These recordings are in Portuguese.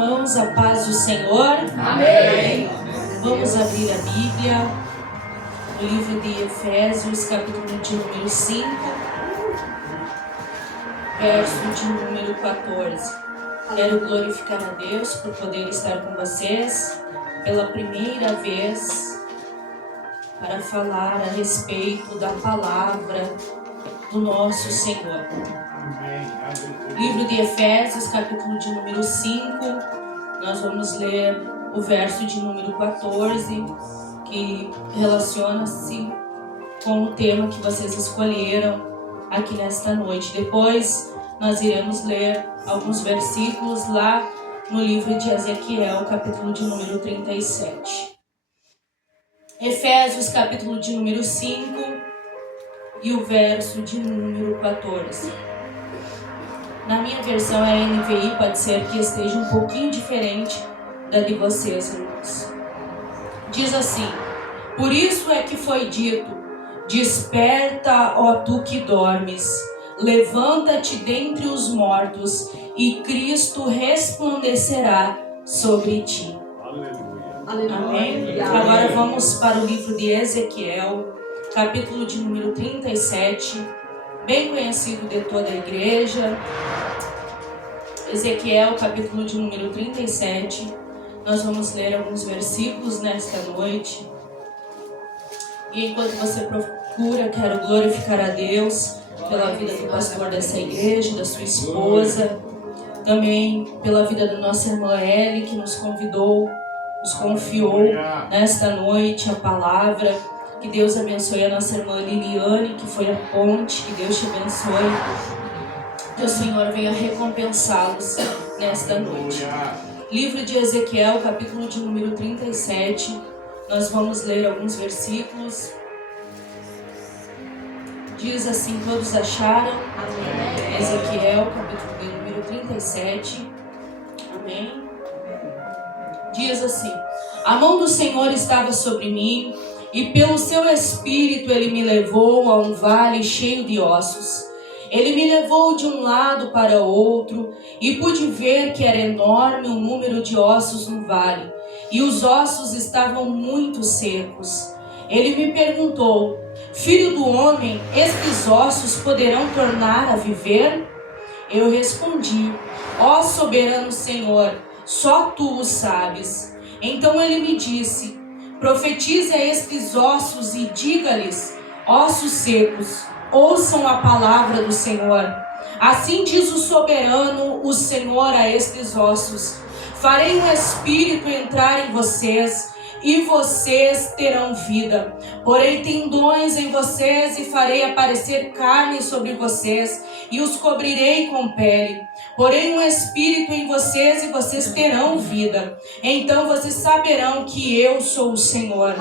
irmãos, a paz do Senhor. Amém. Vamos abrir a Bíblia no livro de Efésios, capítulo de número 5, verso de número 14. Quero glorificar a Deus por poder estar com vocês pela primeira vez para falar a respeito da palavra do nosso Senhor. Livro de Efésios, capítulo de número 5, nós vamos ler o verso de número 14, que relaciona-se com o tema que vocês escolheram aqui nesta noite. Depois nós iremos ler alguns versículos lá no livro de Ezequiel, capítulo de número 37. Efésios, capítulo de número 5 e o verso de número 14. Na minha versão é NVI, pode ser que esteja um pouquinho diferente da de vocês, irmãos. Diz assim: por isso é que foi dito: desperta, ó tu que dormes, levanta-te dentre os mortos, e Cristo resplandecerá sobre ti. Aleluia. Amém? Agora vamos para o livro de Ezequiel, capítulo de número 37, bem conhecido de toda a igreja. Ezequiel, capítulo de número 37. Nós vamos ler alguns versículos nesta noite. E enquanto você procura, quero glorificar a Deus pela vida do pastor dessa igreja, da sua esposa, também pela vida da nossa irmã Eli, que nos convidou, nos confiou nesta noite a palavra. Que Deus abençoe a nossa irmã Liliane, que foi a ponte. Que Deus te abençoe. Que o Senhor venha recompensá-los nesta noite. Livro de Ezequiel, capítulo de número 37. Nós vamos ler alguns versículos. Diz assim: todos acharam? Amém. Ezequiel, capítulo de número 37. Amém. Diz assim: a mão do Senhor estava sobre mim, e pelo seu espírito ele me levou a um vale cheio de ossos. Ele me levou de um lado para outro, e pude ver que era enorme o número de ossos no vale, e os ossos estavam muito secos. Ele me perguntou: filho do homem, estes ossos poderão tornar a viver? Eu respondi: ó soberano Senhor, só tu o sabes. Então ele me disse: profetize a estes ossos e diga-lhes: ossos secos, ouçam a palavra do Senhor. Assim diz o soberano, o Senhor, a estes ossos: farei um espírito entrar em vocês, e vocês terão vida. Porei tendões em vocês e farei aparecer carne sobre vocês, e os cobrirei com pele. Porei um espírito em vocês e vocês terão vida. Então vocês saberão que eu sou o Senhor.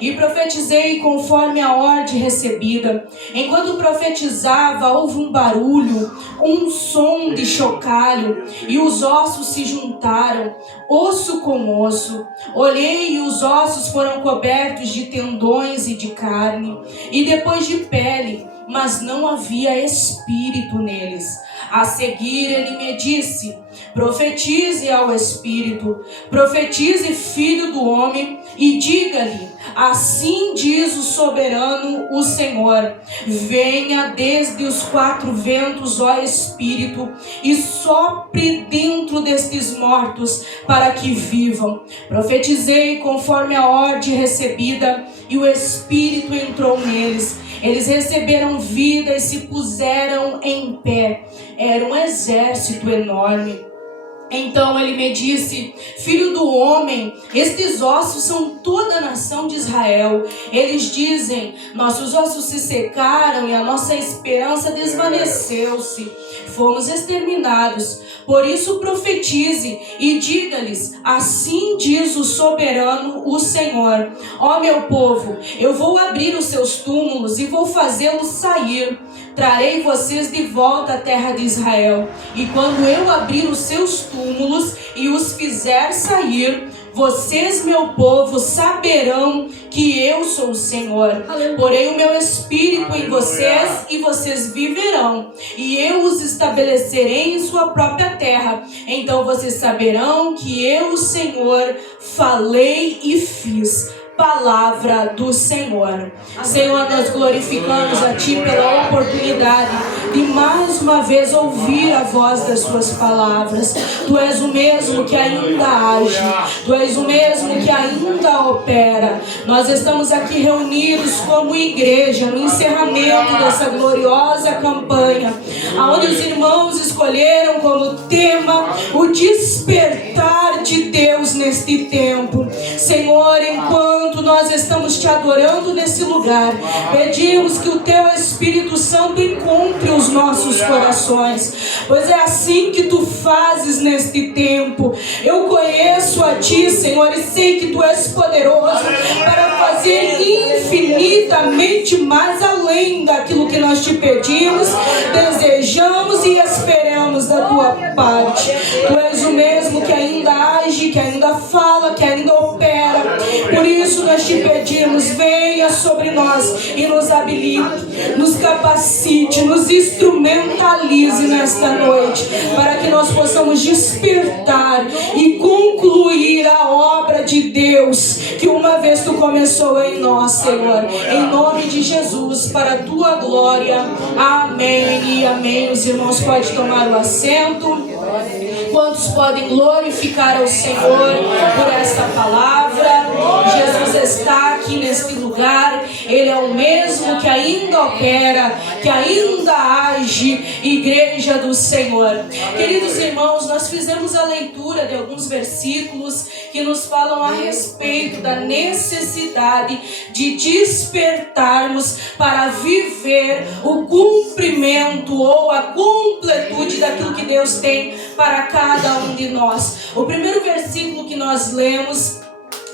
E profetizei conforme a ordem recebida. Enquanto profetizava, houve um barulho, um som de chocalho, e os ossos se juntaram, osso com osso. Olhei e os ossos foram cobertos de tendões e de carne, e depois de pele, mas não havia espírito neles. A seguir ele me disse: profetize ao espírito, profetize, filho do homem, e diga-lhe: assim diz o soberano, o Senhor: venha desde os quatro ventos, ó espírito, e sopre dentro destes mortos, para que vivam. Profetizei conforme a ordem recebida, e o espírito entrou neles. Eles receberam vida e se puseram em pé. Era um exército enorme. Então ele me disse: filho do homem, estes ossos são toda a nação de Israel. Eles dizem: nossos ossos se secaram e a nossa esperança desvaneceu-se. Fomos exterminados. Por isso profetize e diga-lhes: assim diz o soberano, o Senhor: ó meu povo, eu vou abrir os seus túmulos e vou fazê-los sair. Trarei vocês de volta à terra de Israel. E quando eu abrir os seus túmulos e os fizer sair, vocês, meu povo, saberão que eu sou o Senhor. Porém o meu Espírito em vocês, e vocês viverão, e eu os estabelecerei em sua própria terra. Então vocês saberão que eu, o Senhor, falei e fiz. Palavra do Senhor. Senhor, nós glorificamos a Ti pela oportunidade de mais uma vez ouvir a voz das Suas palavras. Tu és o mesmo que ainda age, Tu és o mesmo que ainda opera. Nós estamos aqui reunidos como igreja no encerramento dessa gloriosa campanha, onde os irmãos escolheram como tema o despertar de Deus neste tempo. Senhor, enquanto nós estamos Te adorando nesse lugar, pedimos que o Teu Espírito Santo encontre os nossos corações, pois é assim que Tu fazes neste tempo. Eu conheço a Ti, Senhor, e sei que Tu és poderoso para fazer infinitamente mais além daquilo que nós Te pedimos, desejamos e esperamos da Tua parte. Tu és o mesmo que ainda age, que ainda fala, que ainda opera. Por isso nós Te pedimos, venha sobre nós e nos habilite, nos capacite, nos instrumentalize nesta noite, para que nós possamos despertar e concluir a obra de Deus que uma vez Tu começou em nós, Senhor. Em nome de Jesus, para a Tua glória. Amém e amém. Os irmãos podem tomar o assento. Quantos podem glorificar ao Senhor por esta palavra? Jesus está aqui neste lugar. Ele é o mesmo que ainda opera, que ainda age. Igreja do Senhor. Queridos irmãos, nós fizemos a leitura de alguns versículos que nos falam a respeito da necessidade de despertarmos para viver o cumprimento ou a completude daquilo que Deus tem para cada um de nós. O primeiro versículo que nós lemos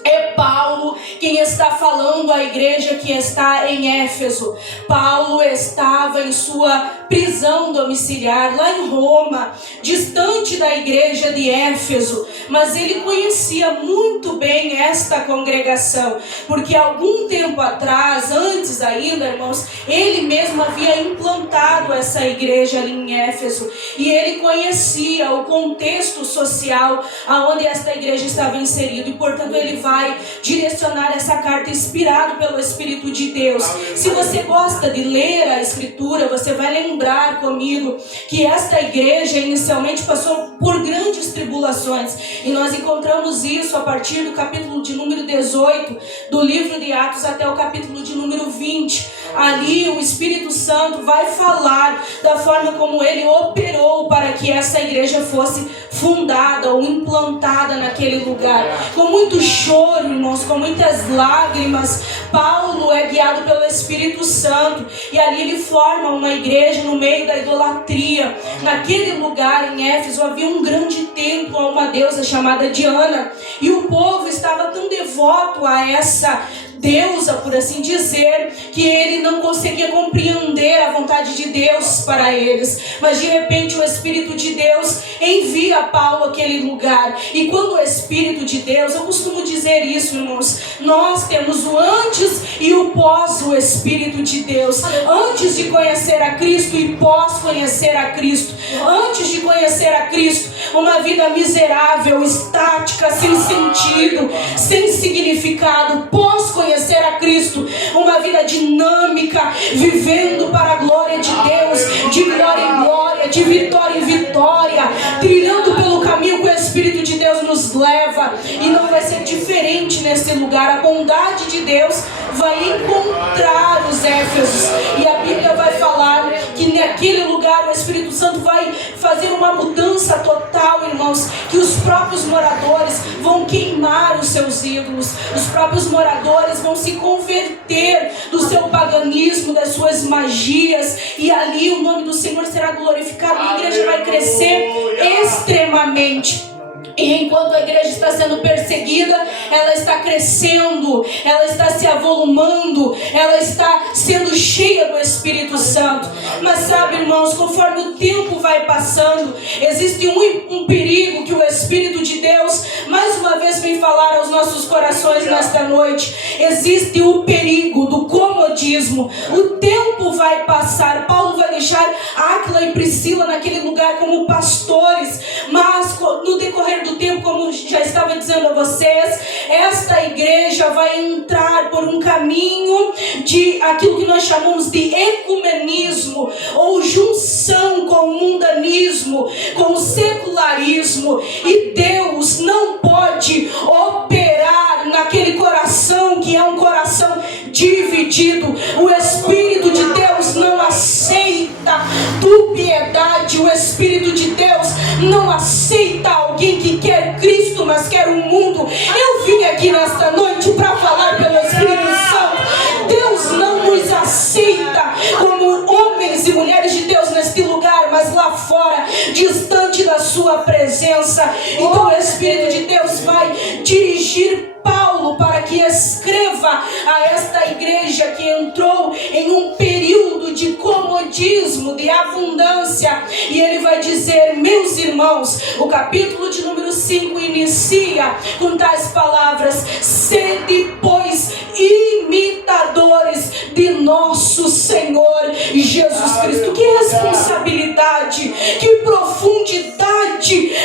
é Paulo quem está falando à igreja que está em Éfeso. Paulo estava em sua prisão domiciliar lá em Roma, distante da igreja de Éfeso, mas ele conhecia muito bem esta congregação, porque algum tempo atrás, antes ainda, irmãos, ele mesmo havia implantado essa igreja ali em Éfeso, e ele conhecia o contexto social aonde esta igreja estava inserida, e portanto ele vai direcionar essa carta inspirado pelo Espírito de Deus. Se você gosta de ler a Escritura, você vai lembrar comigo que esta igreja inicialmente passou por grandes tribulações, e nós encontramos isso a partir do capítulo de número 18 do livro de Atos até o capítulo de número 20. Ali o Espírito Santo vai falar da forma como ele operou para que essa igreja fosse fundada ou implantada naquele lugar. Com muito choro, irmãos, com muitas lágrimas, Paulo é guiado pelo Espírito Santo, e ali ele forma uma igreja no meio da idolatria. Naquele lugar em Éfeso havia um grande templo a uma deusa chamada Diana, e o povo estava tão devoto a essa deusa, por assim dizer, que ele não conseguia compreender a vontade de Deus para eles. Mas de repente o Espírito de Deus envia Paulo àquele lugar, e quando o Espírito de Deus, eu costumo dizer isso, irmãos, nós temos o antes e o pós o Espírito de Deus. Antes de conhecer a Cristo e pós conhecer a Cristo. Antes de conhecer a Cristo, uma vida miserável, estática, sem sentido, sem significado. Pós conhecer a Cristo, uma vida dinâmica, vivendo para a glória de Deus, de glória em glória, de vitória em vitória, trilhando pelo caminho que o Espírito de Deus nos leva. E não vai ser diferente nesse lugar. A bondade de Deus vai encontrar os Éfesos, e a Bíblia vai falar que naquele lugar o Espírito Santo vai fazer uma mudança total, irmãos, que os próprios moradores vão queimar os seus ídolos, os próprios moradores vão se converter do seu paganismo, das suas magias, e ali o nome do Senhor será glorificado, e a igreja vai crescer extremamente. E enquanto a igreja está sendo perseguida, ela está crescendo, ela está se avolumando, ela está sendo cheia do Espírito Santo. Mas sabe, irmãos, conforme o tempo vai passando, existe um perigo que o Espírito de Deus mais uma vez vem falar aos nossos corações nesta noite. Existe o perigo do comodismo. O tempo vai passar, Paulo vai deixar Áquila e Priscila naquele lugar como pastores, mas no decorrer do tempo, como já estava dizendo a vocês, esta igreja vai entrar por um caminho de aquilo que nós chamamos de ecumenismo, ou junção com o mundanismo, com o secularismo, e Deus não pode operar naquele coração que é um coração dividido. O Espírito de Deus não aceita dubiedade, o Espírito de Deus não aceita alguém que quer Cristo, mas quer o mundo. Eu vim aqui nesta noite para falar pelo Espírito Santo. Deus não nos aceita como homens e mulheres de Deus neste lugar, mas lá fora, distante da sua presença. Então o Espírito de Deus vai dirigir Paulo para que escreva a esta igreja que entrou em um período de comodismo, de abundância, e ele vai dizer: meus irmãos, o capítulo de número 5 inicia com tais palavras: sede, pois, imitadores de nosso Senhor Jesus Cristo. Que responsabilidade, que profundidade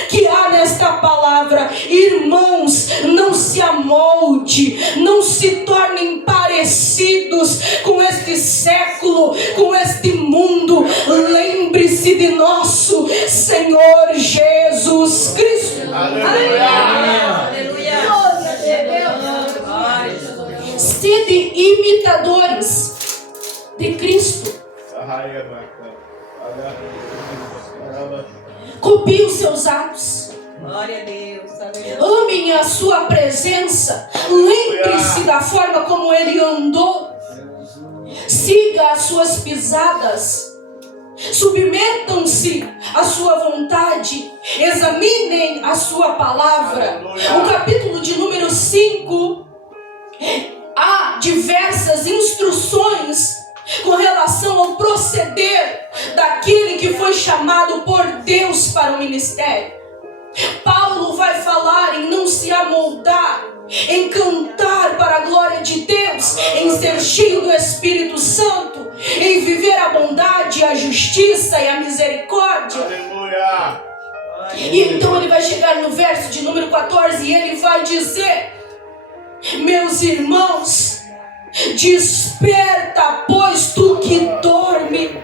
que há nesta palavra. Irmãos, não se amolde, não se tornem parecidos com este século, com este mundo. Lembre-se de nosso Senhor Jesus Cristo. Aleluia. Aleluia. Sede imitadores de Cristo. Copie os seus atos. Glória a Deus. Amem a sua presença. Lembre-se da forma como ele andou. Siga as suas pisadas. Submetam-se à sua vontade. Examinem a sua palavra. O capítulo de número 5, há diversas instruções com relação ao proceder daquele que foi chamado por Deus para o ministério. Paulo vai falar em não se amoldar, em cantar para a glória de Deus, em ser cheio do Espírito Santo, em viver a bondade, a justiça e a misericórdia. Aleluia. E então ele vai chegar no verso de número 14 e ele vai dizer: meus irmãos, desperta, pois tu que dorme,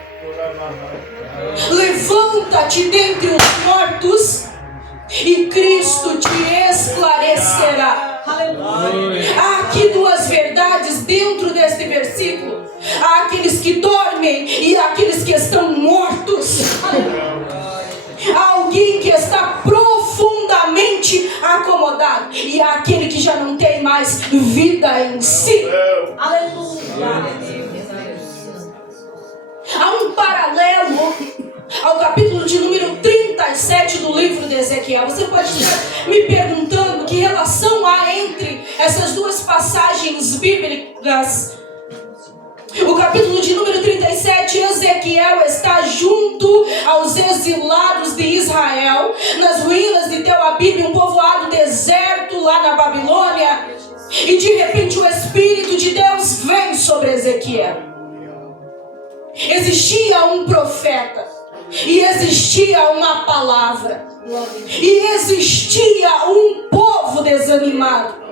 levanta-te dentre os mortos e Cristo te esclarecerá. Há aqui duas verdades dentro deste versículo: há aqueles que dormem e há aqueles que estão mortos. Há alguém que está profundamente acomodado e há aquele que já não tem mais vida em si. Aleluia. Há um paralelo ao capítulo de número 37 do livro de Ezequiel. Você pode estar me perguntando que relação há entre essas duas passagens bíblicas. O capítulo de número 37, Ezequiel está junto aos exilados de Israel, nas ruínas de Tel Abib, um povoado deserto lá na Babilônia. E de repente o Espírito de Deus vem sobre Ezequiel. Existia um profeta, e existia uma palavra, e existia um povo desanimado.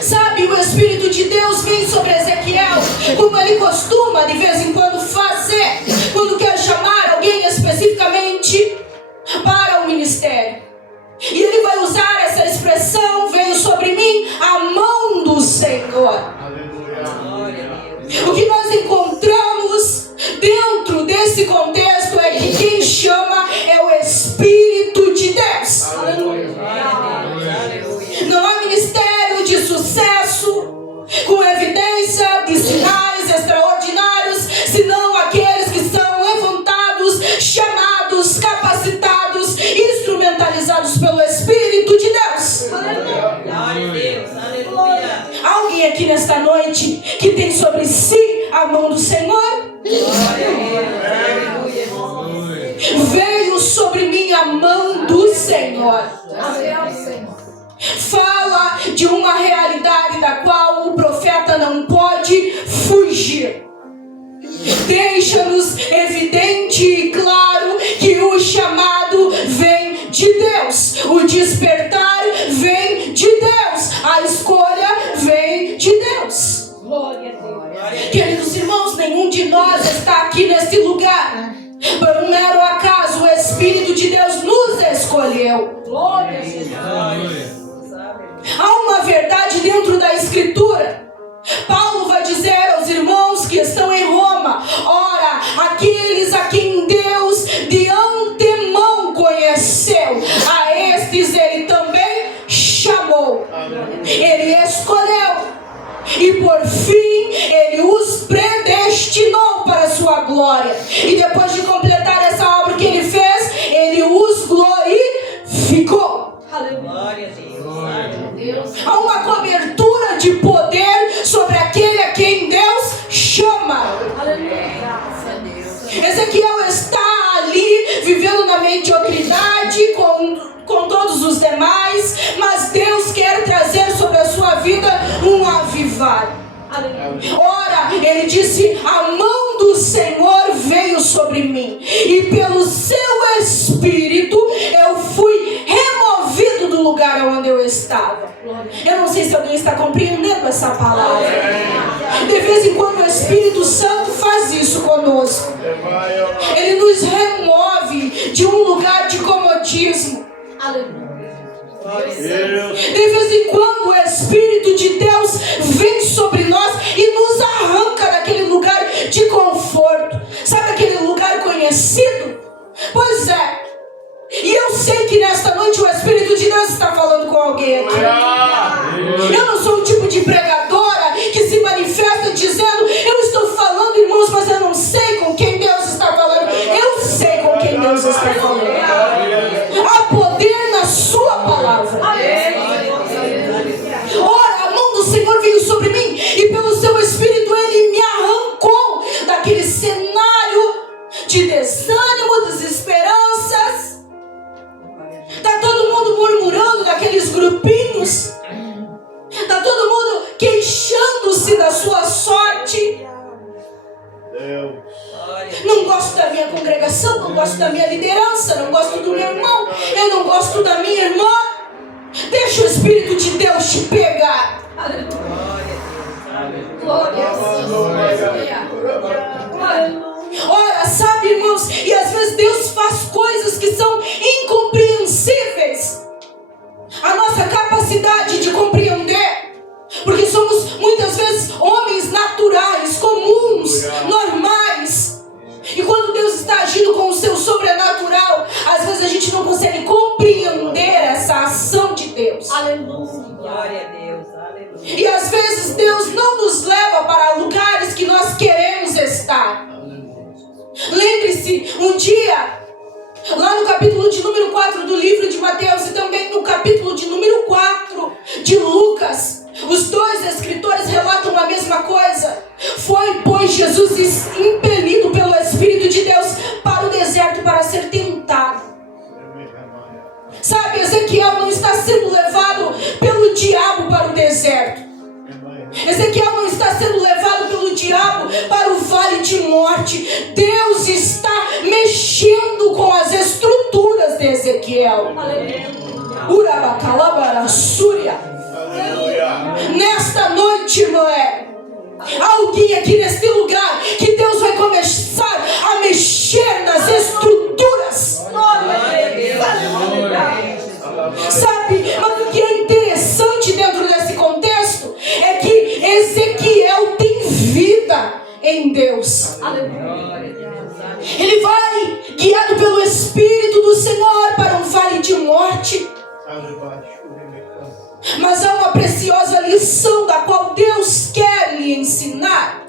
Sabe, o Espírito de Deus vem sobre Ezequiel, como ele costuma de vez em quando fazer, quando quer chamar alguém especificamente para o ministério. E ele vai usar essa expressão: veio sobre mim a mão do Senhor. O que nós encontramos dentro desse contexto é que quem chama é o Espírito de Deus. Não há ministério de sucesso com evidência de sinais extraordinários, senão aqueles que são levantados, chamados, capacitados, noite que tem sobre si a mão do Senhor? Veio sobre mim a mão do Senhor. Fala de uma realidade da qual o profeta não pode fugir. Deixa-nos evidente e claro que o chamado vem de Deus, o despertar vem de Deus, a escolha vem de Deus. Glória a Deus. Queridos irmãos, nenhum de nós está aqui neste lugar por um mero acaso. O Espírito de Deus nos escolheu. Glória a Jesus. Há uma verdade dentro da Escritura. Paulo vai dizer aos irmãos que estão em Roma: ora, aqueles a quem Deus de antemão conheceu, a estes ele também chamou. Ele escolheu. E por fim, ele os predestinou para a sua glória. E depois de completar essa obra que ele fez, ele os glorificou. Glória a Deus. Há uma cobertura de poder sobre aquele a quem Deus chama. Graças a Deus. Ezequiel está ali vivendo na mediocridade com todos os demais, mas Deus quer trazer sobre a sua vida um avivar. Ora, ele disse: a mão do Senhor veio sobre mim, e pelo seu Espírito eu fui removido do lugar onde eu estava. Eu não sei se alguém está compreendendo essa palavra. De vez em quando o Espírito Santo faz isso conosco. Ele nos remove de um lugar de comodismo. De vez em quando o Espírito de Deus vem sobre nós e nos arranca daquele lugar de conforto. Sabe aquele lugar conhecido? Pois é. E eu sei que nesta noite o Espírito de Deus está falando com alguém aqui. Eu não sou o tipo de pregadora que se manifesta dizendo: eu estou falando, irmãos, mas eu não sei com quem Deus está falando. Eu sei com quem Deus está falando. Há poder na sua palavra. Ora, a mão do Senhor veio sobre mim, e pelo seu Espírito ele me arrancou daquele cenário de desânimo, desesperanças. Está todo mundo murmurando daqueles grupinhos. Está todo mundo queixando-se da sua sorte. Não gosto da minha congregação, não gosto da minha liderança, não gosto do meu irmão, eu não gosto da minha irmã. Deixa o Espírito de Deus te pegar. Ora, sabe, irmãos, e às vezes Deus faz coisas que são incompreensíveis. A nossa capacidade de compreender, porque somos muitas vezes homens naturais, comuns, normais. E quando Deus está agindo com o seu sobrenatural, às vezes a gente não consegue compreender essa ação de Deus. Aleluia. Glória a Deus. Aleluia. E às vezes Deus não nos leva para lugares que nós queremos estar. Lembre-se, um dia, lá no capítulo de número 4 do livro de Mateus e também no capítulo de número 4 de Lucas, os dois escritores relatam a mesma coisa. Foi, pois, Jesus impelido pelo Espírito de Deus para o deserto para ser tentado. Sabe, Ezequiel não está sendo levado pelo diabo para o deserto. Ezequiel não está sendo levado pelo diabo para o vale de morte. Deus está mexendo com as estruturas de Ezequiel. Urabacalabarasúria. Nesta noite, irmã, alguém aqui neste lugar que Deus vai começar a mexer nas estruturas. Sabe, mas o que é interessante dentro desse contexto é que Ezequiel tem vida em Deus. Ele vai guiado pelo Espírito do Senhor para um vale de morte. Mas há uma preciosa lição da qual Deus quer lhe ensinar.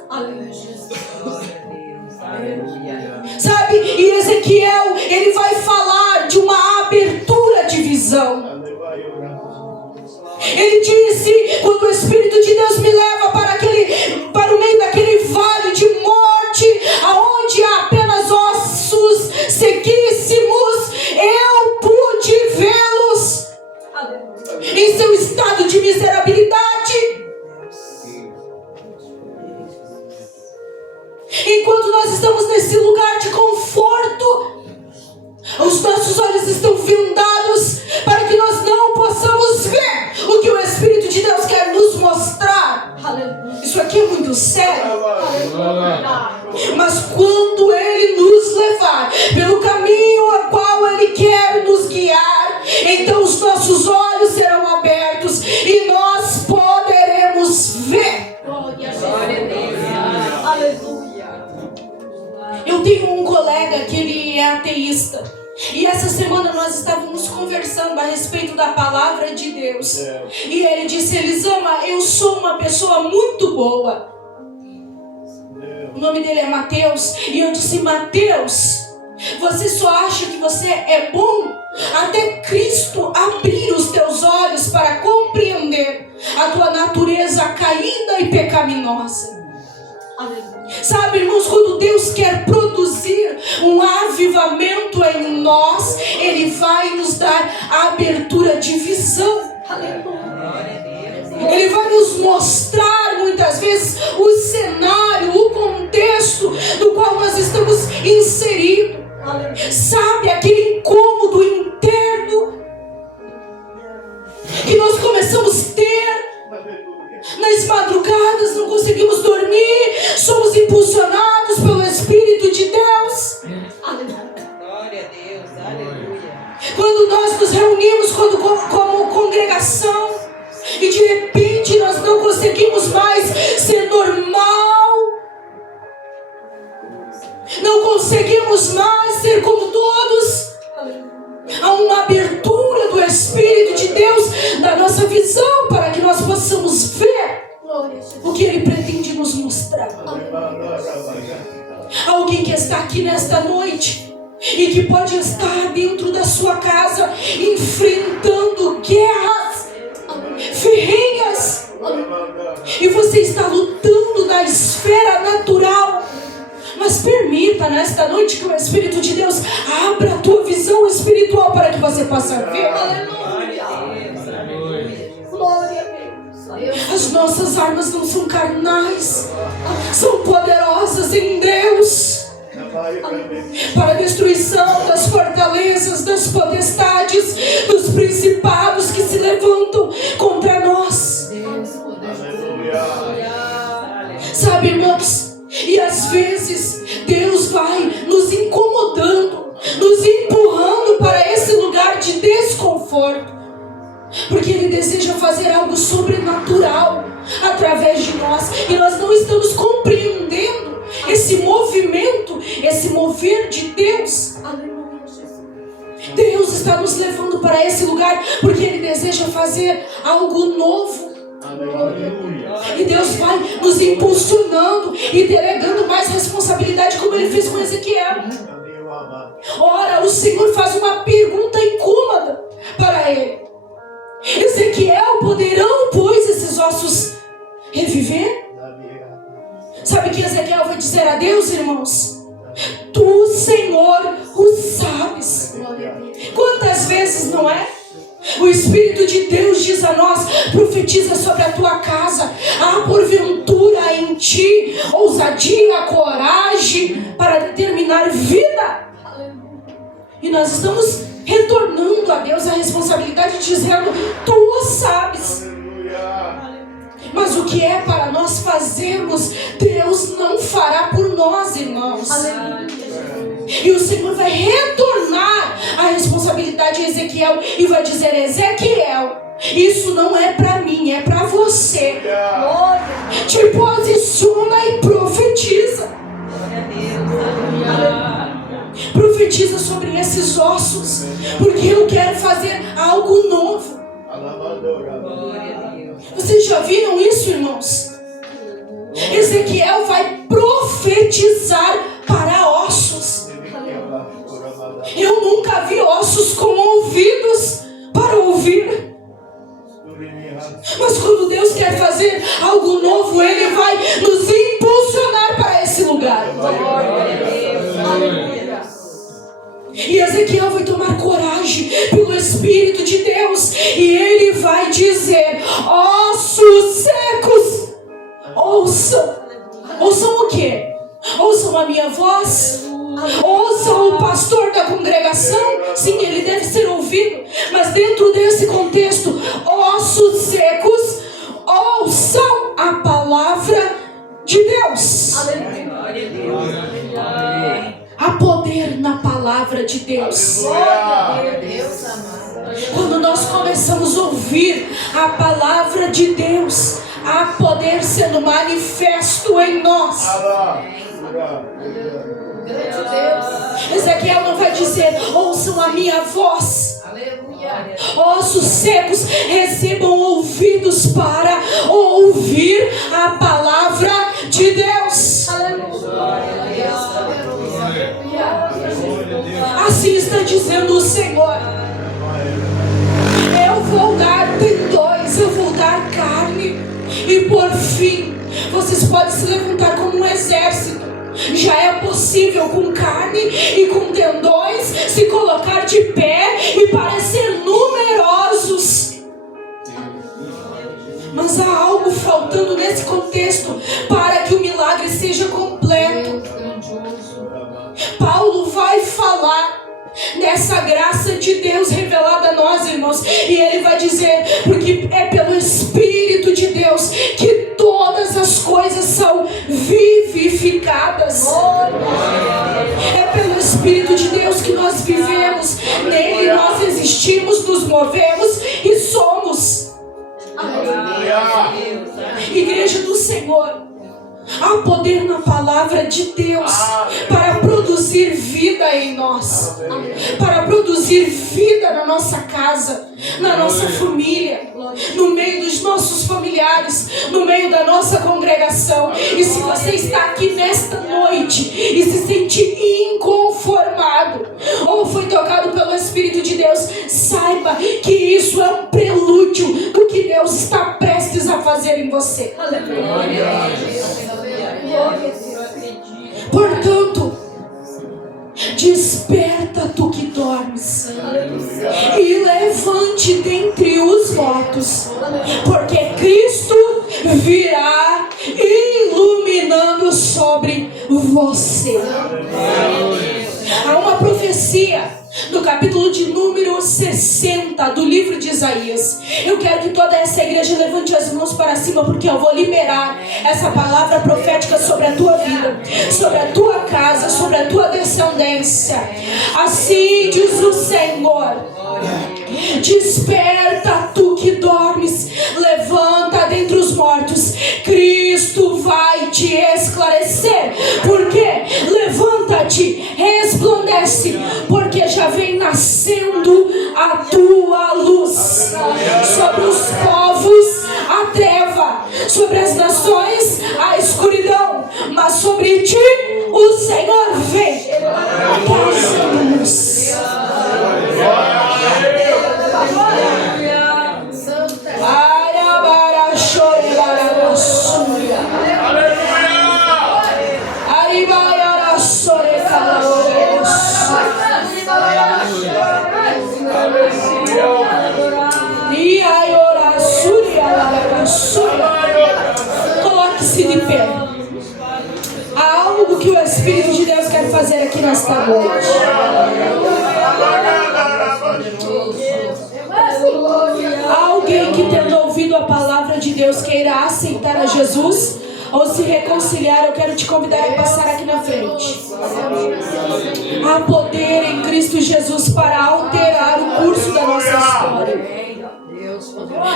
Sabe, e Ezequiel, ele vai falar de uma abertura de visão. Ele disse: quando o Espírito de Deus me leva para aquele Então os nossos olhos serão abertos e nós poderemos ver. Glória a Deus. Aleluia. Eu tenho um colega que ele é ateísta. E essa semana nós estávamos conversando a respeito da palavra de Deus. E ele disse: Elisama, eu sou uma pessoa muito boa. O nome dele é Mateus. E eu disse: Mateus, você só acha que você é bom até Cristo abrir os teus olhos para compreender a tua natureza caída e pecaminosa. Sabe, irmãos, quando Deus quer produzir um avivamento em nós, Ele vai nos dar a abertura de visão. Ele vai nos mostrar muitas vezes o cenário, o contexto do qual nós estamos inseridos. Sabe, aquele incômodo interno que nós começamos a ter nas madrugadas, não conseguimos dormir, somos impulsionados pelo Espírito de Deus. Glória a Deus, aleluia. Quando nós nos reunimos como congregação e de repente nós não conseguimos mais ser normal, não conseguimos mais ser como todos. Há uma abertura do Espírito de Deus da nossa visão para que nós possamos ver o que Ele pretende nos mostrar. Alguém que está aqui nesta noite e que pode estar dentro da sua casa enfrentando guerras ferrenhas, e você está lutando na esfera natural. Mas permita nesta noite que o Espírito de Deus abra a tua visão espiritual para que você possa ver. Aleluia. Glória a Deus. As nossas armas não são carnais, são poderosas em Deus para a destruição das fortalezas, das potestades, dos principados que se levantam contra nós. Sabe, irmãos, e às vezes Deus vai nos incomodando, nos empurrando para esse lugar de desconforto, porque Ele deseja fazer algo sobrenatural através de nós, e nós não estamos compreendendo esse movimento, esse mover de Deus. Aleluia, Jesus. Deus está nos levando para esse lugar porque Ele deseja fazer algo novo. E Deus vai nos impulsionando e delegando mais responsabilidade, como Ele fez com Ezequiel. Ora, o Senhor faz uma pergunta incômoda para ele: Ezequiel, poderão, pois, esses ossos reviver? Sabe o que Ezequiel vai dizer a Deus, irmãos? Tu, Senhor, o sabes. Quantas vezes, não é? O Espírito de Deus diz a nós: profetiza sobre a tua casa. Há porventura em ti ousadia, coragem para determinar vida. E nós estamos retornando a Deus a responsabilidade, dizendo: tu o sabes. Mas o que é para nós fazermos, Deus não fará por nós, irmãos. E o Senhor vai retornar a responsabilidade a Ezequiel e vai dizer: Ezequiel, isso não é para mim, é para você. Te posiciona e profetiza. Profetiza sobre esses ossos, porque eu quero fazer algo novo. Vocês já viram isso, irmãos? Ezequiel vai profetizar para ossos. Eu nunca vi ossos com ouvidos para ouvir. Mas quando Deus quer fazer algo novo, Ele vai nos impulsionar para esse lugar. E Ezequiel vai tomar coragem pelo Espírito de Deus, e ele vai dizer: ossos secos, ouçam. Ouçam o quê? Ouçam a minha voz. Ouçam o pastor da congregação. Sim, ele deve ser ouvido, mas dentro desse contexto: ossos secos, ouçam a palavra de Deus. Há poder na palavra de Deus. Quando nós começamos a ouvir a palavra de Deus, há poder sendo manifesto em nós. Ezequiel não vai dizer: ouçam a minha voz. Ossos secos recebam ouvidos para ouvir a palavra de Deus. Assim está dizendo o Senhor: eu vou dar tendões, eu vou dar carne, e por fim vocês podem se levantar como um exército. Já é possível com carne e com tendões se colocar de pé e parecer numerosos. Mas há algo faltando nesse contexto para que o milagre seja completo. Paulo vai falar dessa graça de Deus revelada a nós, irmãos, e ele vai dizer: porque é pelo Espírito de Deus que todas as coisas são vivificadas. É pelo Espírito de Deus que nós vivemos, nele nós existimos, nos movemos e somos. Igreja do Senhor, há poder na palavra de Deus para produzir vida em nós, para produzir vida na nossa casa, na nossa família, no meio dos nossos familiares, no meio da nossa congregação. E se você está aqui nesta noite e se sente inconformado ou foi tocado pelo Espírito de Deus, saiba que isso é um prelúdio do que Deus está prestes a fazer em você. Portanto, desperta tu que dormes, e levante dentre os mortos, porque Cristo virá iluminando sobre você. Há uma profecia no capítulo de número 60 do livro de Isaías. Eu quero que toda essa igreja levante as mãos para cima, porque eu vou liberar essa palavra profética sobre a tua vida, sobre a tua casa, sobre a tua descendência. Assim diz o Senhor: desperta tu que dormes, levanta dentre os mortos, Cristo vai te esclarecer. Porque levanta-te, resplandece, porque já vem nascendo a tua luz. Sobre os povos a treva, sobre as nações a escuridão, mas sobre ti o Senhor vem trazendo luz. Coloque-se de pé. Há algo que o Espírito de Deus quer fazer aqui nesta noite. Alguém que, tendo ouvido a palavra de Deus, queira aceitar a Jesus ou se reconciliar, eu quero te convidar a passar aqui na frente. Há poder em Cristo Jesus para alterar o curso da nossa história.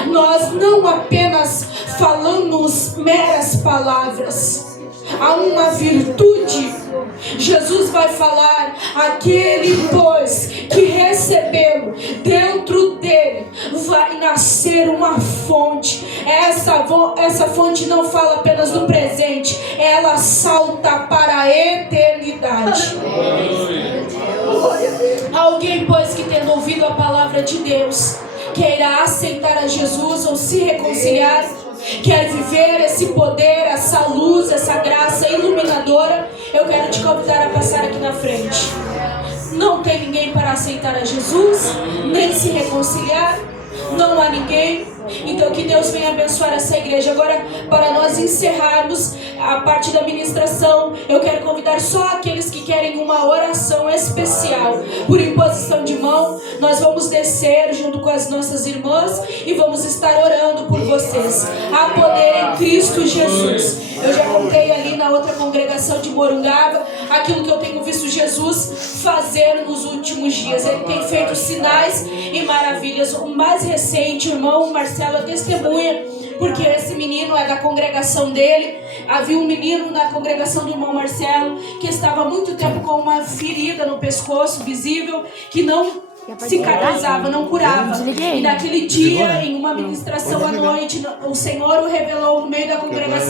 Nós não apenas falamos meras palavras, há uma virtude. Jesus vai falar: aquele, pois, que recebê-lo, dentro dele vai nascer uma fonte. Essa fonte não fala apenas do presente, ela salta para a eternidade. Alguém, pois, que tendo ouvido a palavra de Deus, queira aceitar a Jesus ou se reconciliar, quer viver esse poder, essa luz, essa graça iluminadora, eu quero te convidar a passar aqui na frente. Não tem ninguém para aceitar a Jesus, nem se reconciliar, não há ninguém. Então que Deus venha abençoar essa igreja. Agora, para nós encerrarmos a parte da ministração, eu quero convidar só aqueles que querem uma oração especial por imposição de mão. Nós vamos descer junto com as nossas irmãs e vamos estar orando por vocês. Há poder em Cristo Jesus. Eu já contei ali na outra congregação de Morungaba aquilo que eu tenho visto Jesus fazer nos últimos dias. Ele tem feito sinais e maravilhas. O mais recente, o irmão Marcelo, é testemunha, porque esse menino é da congregação dele. Havia um menino na congregação do irmão Marcelo que estava há muito tempo com uma ferida no pescoço visível, que não cicatrizava, não curava. E naquele dia, em uma ministração à noite, o Senhor o revelou no meio da congregação.